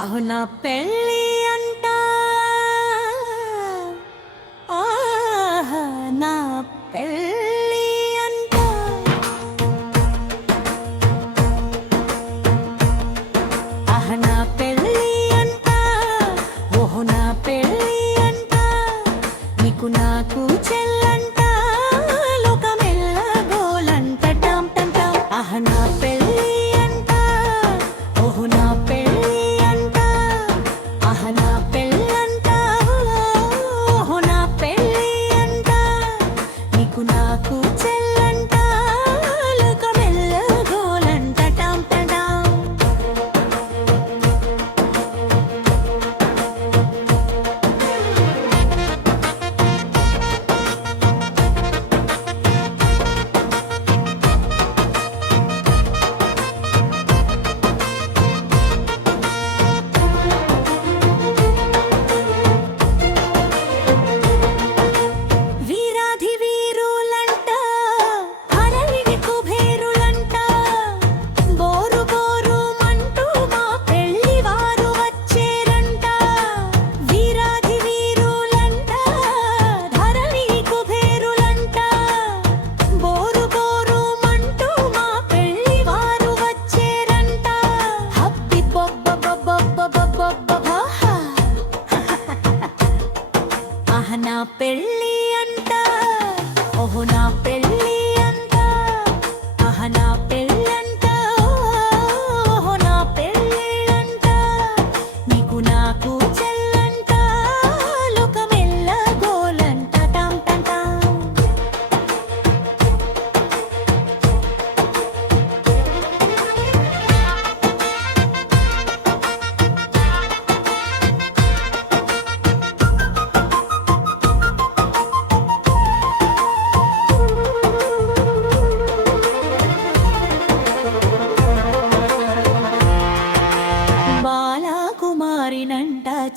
అవునా పెళ్ళి? నా పెళ్ళి అంట. ఓహో నా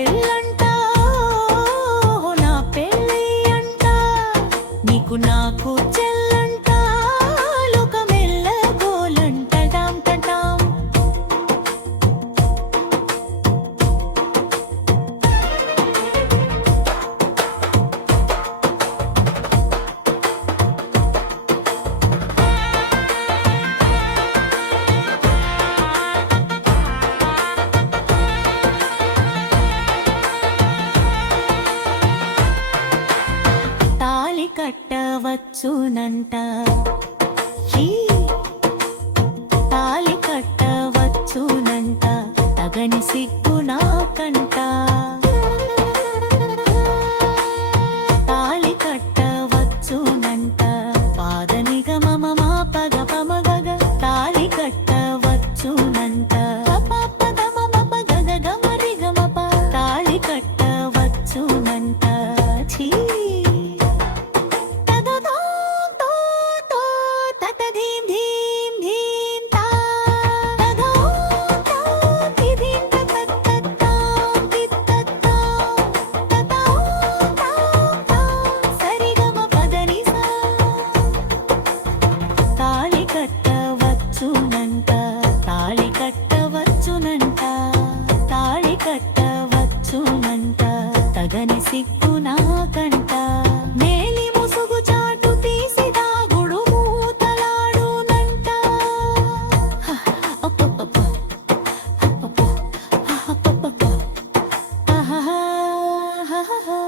வெள்ள చేశానంట ha ha.